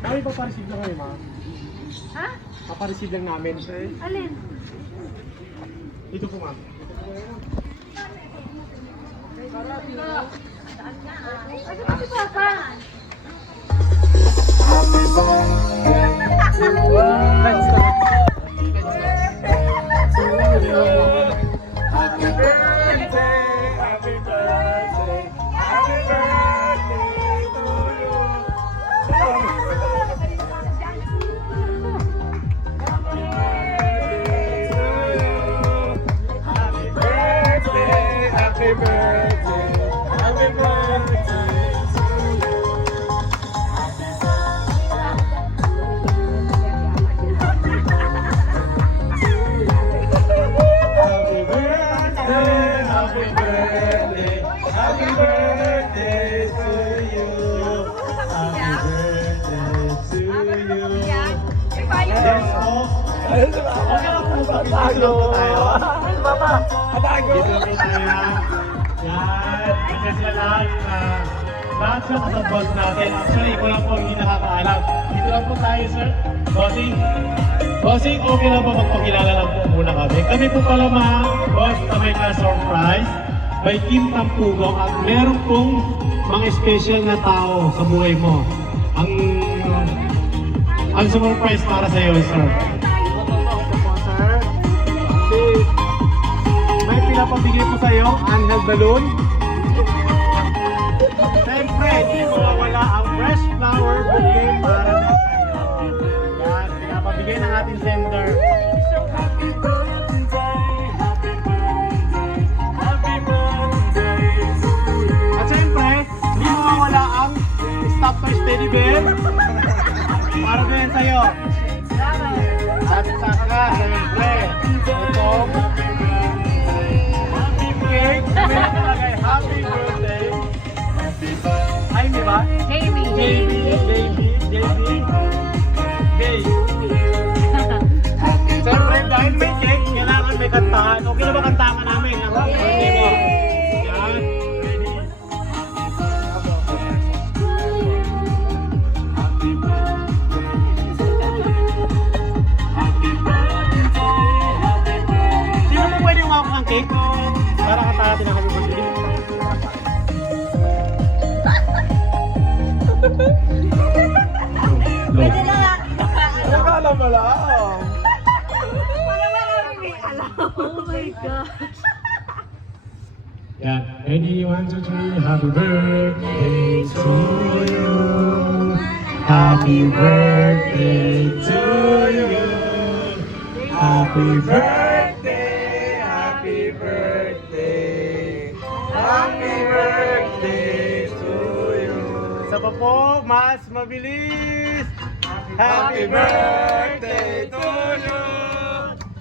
Mami, papareceive lang kayo, ma. Ha? Papareceive lang namin. Alin? Dito po, ma'am. Ano ba si Papa? Lahat siya kasabot natin. Actually, ikaw lang po hindi nakakaalam. Dito lang po tayo, sir. Bossing. Bossing, okay lang po magpakilala lang po muna kami. Kami po pala mga boss na may na-surprise by Team Tampugong at meron pong mga special na tao sa buhay mo. Ang surprise para sa iyo, sir. May pinapabigay po sa iyo, Angel Balloon. Siyempre, hindi mawawala ang fresh flower bouquet para sa inyo. Yan, pinapabigay ng ating sender. At siyempre, hindi mawawala ang Stop Toys Teddy Bear para din sa'yo. At saka, siyempre, itong cake na may nakalagay happy birthday. Ay, di ba? JB. Siyempre, dahil may cake, kailangan may kantahan. Okay na ba kantahan namin? Ang birthday mo. Yan. Ready? Sino mo pwede umawak ng cake? Para katahatin ang happy birthday. Pwede lang. Nakala mo lang. Para marami may alam. Oh my gosh. Yeah. Ready, 1, 2, 3. Happy birthday to you. Happy birthday to you. Happy birthday. Happy birthday. Happy birthday to you. Isa pa po, mas mabilis. Happy birthday to you.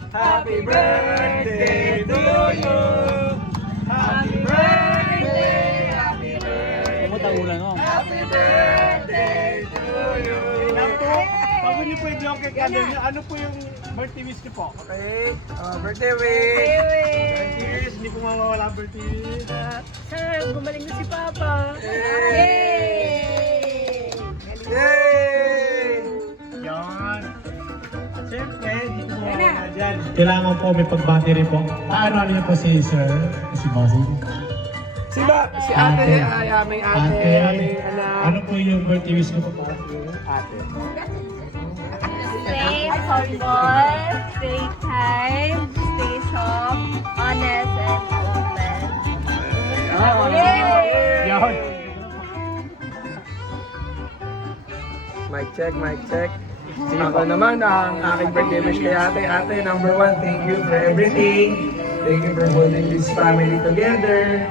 Happy birthday to you. Happy birthday, happy birthday. Happy birthday to you. Bago niyo po i-vlog kay Kalo niyo, ano po yung birthday wish niyo po? Okay, birthday wish! Cheers, hindi po mawawala ang birthday wish. Sir, gumaling na si Papa. Yay! Yay! Yay! Yan. Siyempre, dito po mawawala dyan. Kailangan po may pagbati rin po. Ano niyo po si Sir? Si Bossing? Si ate, ay aming ate, aming anak. Ano po yung birthday wish niyo po para sa Ate. Stay humble, stay kind, stay soft, honest, and open. Yay! Yan. Mic check, mic check. Ako naman, ang aking birthday wish kay ate. Ate, number 1, thank you for everything. Thank you for holding this family together.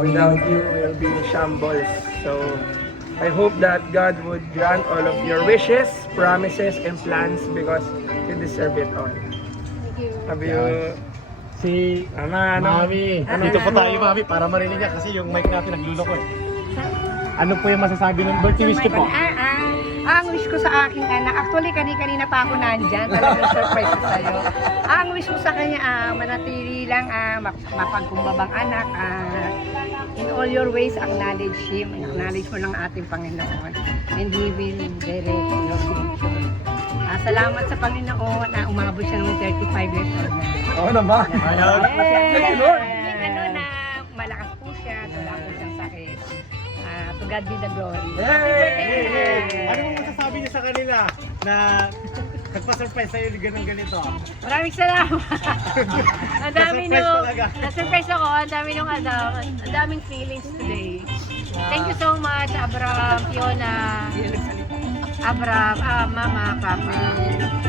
Without you, we'll be in shambles. So, I hope that God would grant all of your wishes, promises, and plans because you deserve it all. Thank you. Have you... Si Mami. Dito po tayo, Mami, para marinig niya kasi yung mic natin nagluloko eh. Ano po yung masasabi ng birthday wish niyo po? Ang wish ko sa aking anak, actually kanina pa ako nandyan, talagang surprise ko sa'yo. Ang wish ko sa kanya, manatili lang, mapagkumbabang anak, in all your ways, acknowledge Him, acknowledge mo ng ating Panginoon. And He will Salamat sa Panginoon na umabot siya ng 35 years old na. Oo naman. Thank you, Lord. Ano na, malakas po siya, wala po siyang sakit. To God be the glory. Ano mo masasabi niya sa kanila na nagpa-surprise sa'yo ng ganito? Maraming salamat. Ang dami Na-surprise nung, talaga. na-surprise ako, ang dami nung ano, ang daming feelings today. Thank you so much, Abraham, Fiona, Abraham, Mama, Papa,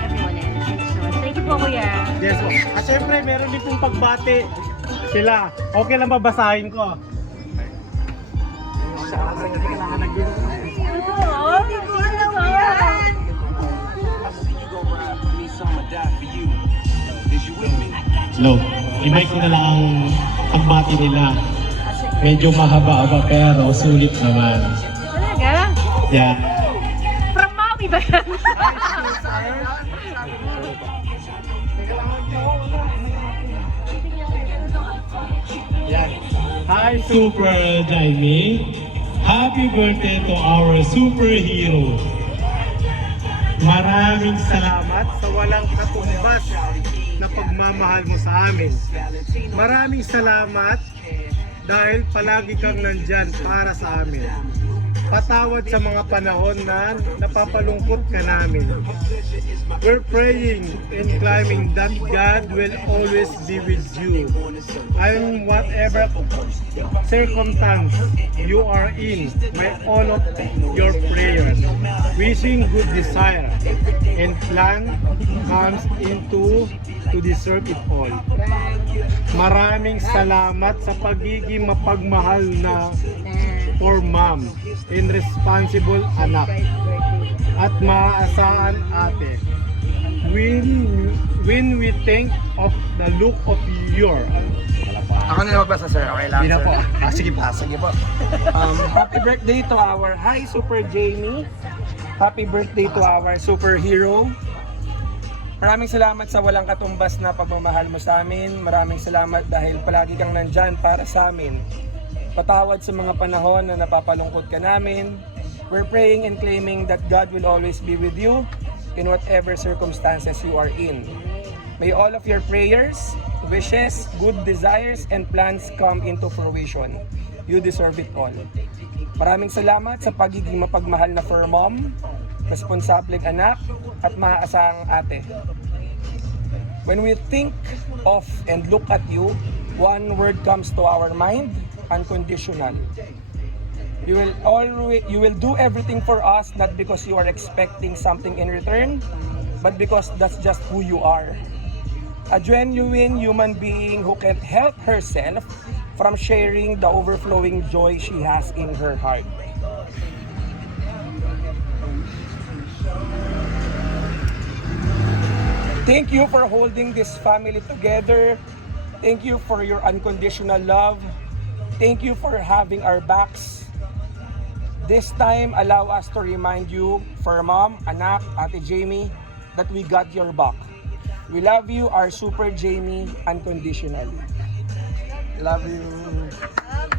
everyone else. Thank you so much. Thank you po, Kuya. Yes po. At syempre, meron din pong pagbati sila. Okay lang ba basahin ko? Lo, i-mic ko na lang ang pagbati nila. Medyo mahaba-haba pero sulit naman. Talaga? Yeah. From Mommy ba yan? Yan. Hi, Super Jaime. Happy birthday to our superhero. Maraming salamat sa walang katumbas na pagmamahal mo sa amin. Maraming salamat dahil palagi kang nandyan para sa amin. Patawad sa mga panahon na napapalungkot ka namin. We're praying and climbing that God will always be with you. And whatever circumstance you are in, may all of your prayers, wishing good desire, and plan comes into to deserve it all. Maraming salamat sa pagiging mapagmahal na for mom and responsible anak at maaasahan ate. When we think of the look of your Ako na magbasa, sir. Okay lang, Hindi na sir. po. Sige po. Sige po. Happy birthday to our Hi Super Jamie. Happy birthday to our superhero. Maraming salamat sa walang katumbas na pagmamahal mo sa amin. Maraming salamat dahil palagi kang nandyan para sa amin. Patawad sa mga panahon na napapalungkot ka namin. We're praying and claiming that God will always be with you in whatever circumstances you are in. May all of your prayers, wishes, good desires, and plans come into fruition. You deserve it all. Maraming salamat sa pagiging mapagmahal na fur mom, responsableng anak, at maaasahang ate. When we think of and look at you, one word comes to our mind: unconditional. You will do everything for us, not because you are expecting something in return, but because that's just who you are. A genuine human being who can't help herself from sharing the overflowing joy she has in her heart. Thank you for holding this family together. Thank you for your unconditional love. Thank you for having our backs. This time, allow us to remind you, for mom, anak, ate Jamie, that we got your back. We love you, our Super Jamie, unconditionally. Love you.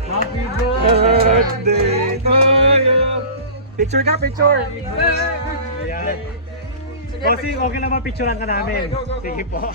Happy birthday to you. Picture ka, picture. Ayan. Bossing, okay lang ba picturean ka namin? Sige po.